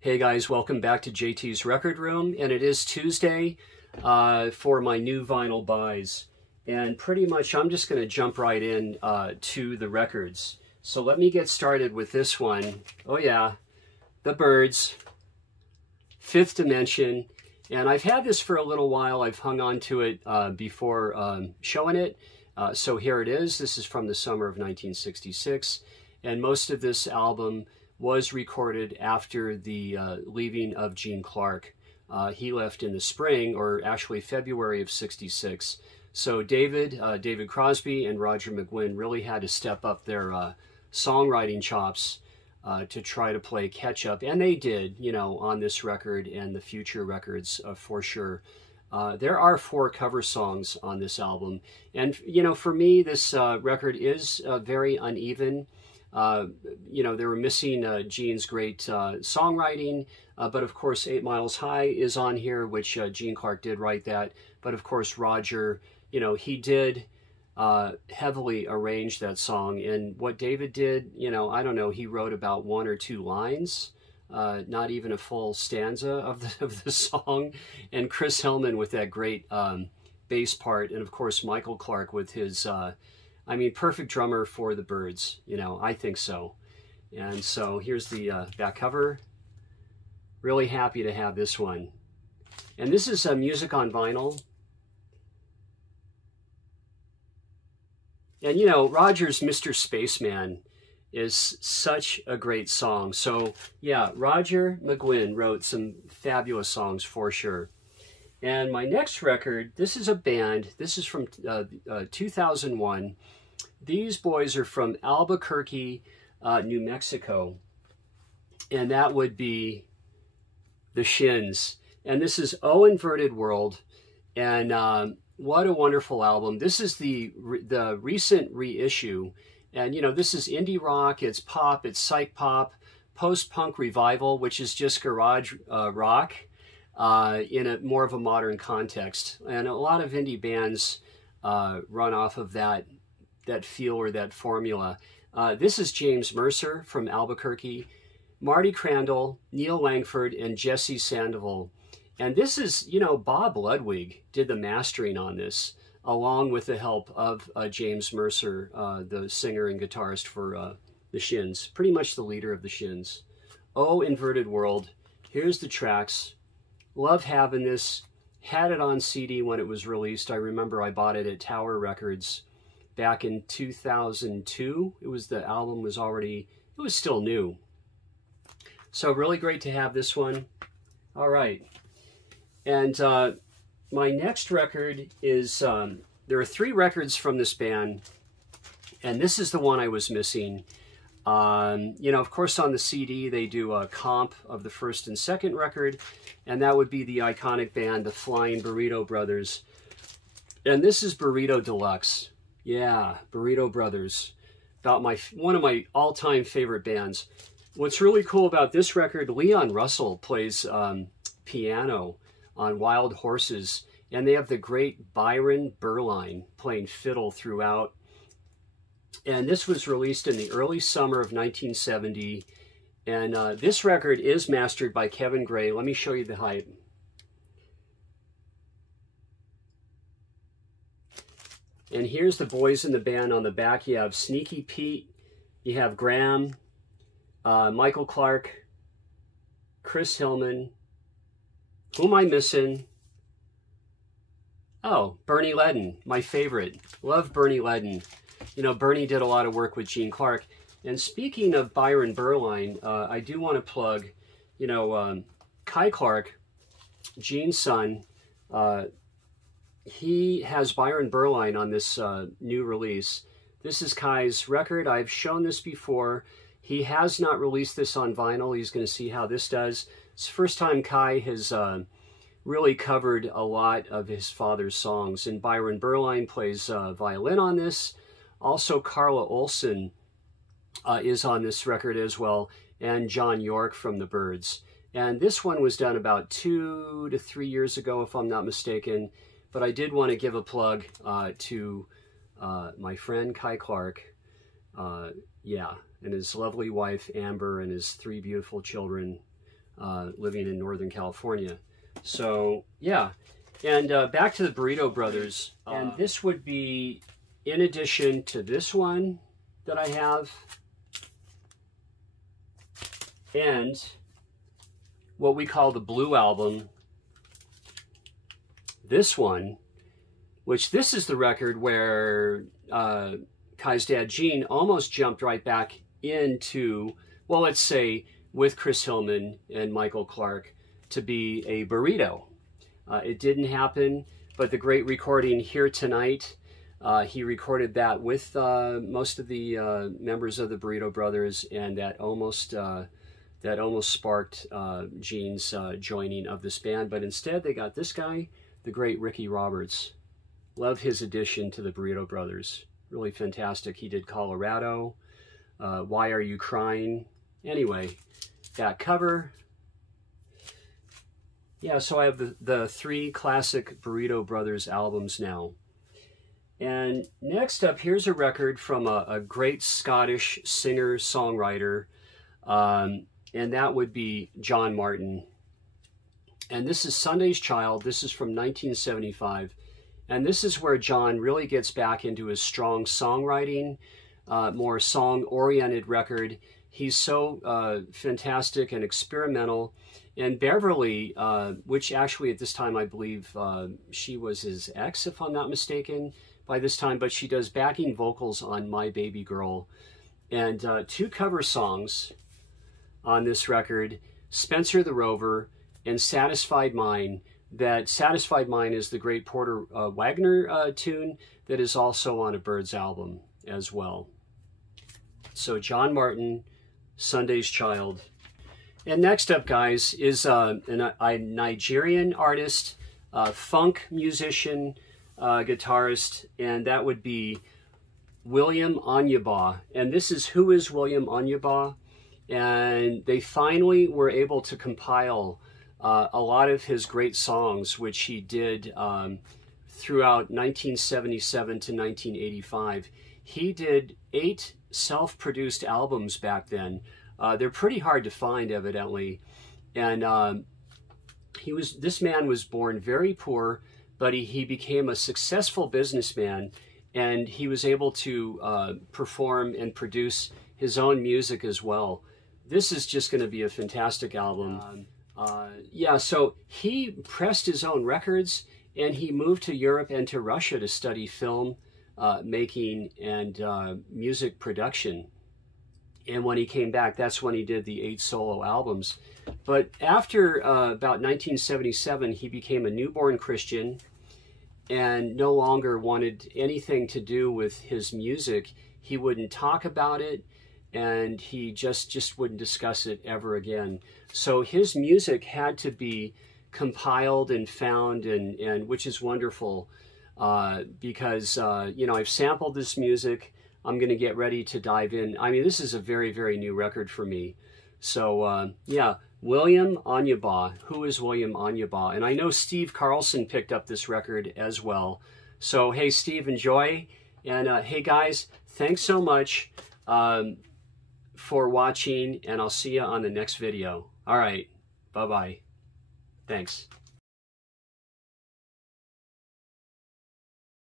Hey guys, welcome back to JT's Record Room, and it is Tuesday for my new vinyl buys. And pretty much I'm just going to jump right in to the records. So let me get started with this one. Oh yeah, the Byrds, Fifth Dimension. And I've had this for a little while. I've hung on to it before showing it. So here it is. This is from the summer of 1966. And most of this album was recorded after the leaving of Gene Clark. He left in the spring, or actually February of '66. So David Crosby and Roger McGuinn really had to step up their songwriting chops to try to play catch up. And they did, you know, on this record and the future records for sure. There are 4 cover songs on this album. And, you know, for me, this record is very uneven. You know, they were missing Gene's great songwriting, but of course 8 Miles High is on here, which Gene Clark did write that. But of course Roger, you know, he did heavily arrange that song. And what David did, you know, I don't know, he wrote about 1 or 2 lines, not even a full stanza of the song. And Chris Hillman with that great bass part, and of course Michael Clark with his I mean, perfect drummer for the Byrds, you know, I think so. And so here's the back cover. Really happy to have this one. And this is music on vinyl. And, you know, Roger's Mr. Spaceman is such a great song. So, yeah, Roger McGuinn wrote some fabulous songs for sure. And my next record, this is a band. This is from 2001. These boys are from Albuquerque, New Mexico, and that would be the Shins. And this is Oh Inverted World, and what a wonderful album. This is the recent reissue, and you know, this is indie rock, it's pop, it's psych pop, post-punk revival, which is just garage rock in a more of a modern context. And a lot of indie bands run off of that feel or that formula. This is James Mercer from Albuquerque, Marty Crandall, Neil Langford, and Jesse Sandoval. And this is, you know, Bob Ludwig did the mastering on this, along with the help of James Mercer, the singer and guitarist for the Shins, pretty much the leader of the Shins. Oh Inverted World, here's the tracks. Love having this, had it on CD when it was released. I remember I bought it at Tower Records back in 2002. The album was already, it was still new. So really great to have this one. All right. And my next record is, there are 3 records from this band, and this is the one I was missing. You know, of course on the CD they do a comp of the first and second record, and that would be the iconic band, the Flying Burrito Brothers. And this is Burrito Deluxe. Yeah, Burrito Brothers, about one of my all-time favorite bands. What's really cool about this record, Leon Russell plays piano on Wild Horses, and they have the great Byron Berline playing fiddle throughout. And this was released in the early summer of 1970, and this record is mastered by Kevin Gray. Let me show you the hype. And here's the boys in the band on the back. You have Sneaky Pete, you have Graham, Michael Clark, Chris Hillman. Who am I missing? Oh, Bernie Ledden, my favorite. Love Bernie Ledden. You know, Bernie did a lot of work with Gene Clark. And speaking of Byron Berline, I do want to plug, you know, Kai Clark, Gene's son. He has Byron Berline on this new release. This is Kai's record. I've shown this before. He has not released this on vinyl. He's going to see how this does. It's the first time Kai has really covered a lot of his father's songs. And Byron Berline plays violin on this. Also, Carla Olson is on this record as well, and John York from the Byrds. And this one was done about 2 to 3 years ago, if I'm not mistaken. But I did want to give a plug to my friend Kai Clark, yeah, and his lovely wife Amber, and his 3 beautiful children, living in Northern California. So yeah, and back to the Burrito Brothers, and this would be in addition to this one that I have, and what we call the Blue Album. This one, which this is the record where Kai's dad, Gene, almost jumped right back into, well, let's say, with Chris Hillman and Michael Clark, to be a Burrito. It didn't happen, but the great recording Here Tonight, he recorded that with most of the members of the Burrito Brothers, and that almost sparked Gene's joining of this band. But instead, they got this guy, the great Ricky Roberts. Love his addition to the Burrito Brothers. Really fantastic. He did Colorado, Why Are You Crying? Anyway, that cover. Yeah, so I have the 3 classic Burrito Brothers albums now. And next up, here's a record from a great Scottish singer-songwriter, and that would be John Martyn. And this is Sunday's Child. This is from 1975. And this is where John really gets back into his strong songwriting, more song-oriented record. He's so fantastic and experimental. And Beverly, which actually at this time I believe she was his ex, if I'm not mistaken, by this time, but she does backing vocals on My Baby Girl. And 2 cover songs on this record, Spencer the Rover and Satisfied Mind. That Satisfied Mind is the great Porter Wagner tune that is also on a Byrds album as well. So John Martyn, Sunday's Child. And next up, guys, is a Nigerian artist, funk musician, guitarist, and that would be William Onyeabor. And this is Who is William Onyeabor? And they finally were able to compile a lot of his great songs, which he did throughout 1977 to 1985. He did 8 self-produced albums back then. They're pretty hard to find, evidently. And this man was born very poor, but he became a successful businessman, and he was able to perform and produce his own music as well. This is just going to be a fantastic album. Yeah, so he pressed his own records, and he moved to Europe and to Russia to study film making and music production. And when he came back, that's when he did the 8 solo albums. But after about 1977, he became a newborn Christian and no longer wanted anything to do with his music. He wouldn't talk about it, and he just wouldn't discuss it ever again. So his music had to be compiled and found, and which is wonderful because, you know, I've sampled this music. I'm going to get ready to dive in. I mean, this is a very, very new record for me. So, yeah, William Onyeabor. Who is William Onyeabor? And I know Steve Carlson picked up this record as well. So, hey, Steve, enjoy. And, hey, guys, thanks so much for watching, and I'll see you on the next video. All right, bye-bye. Thanks.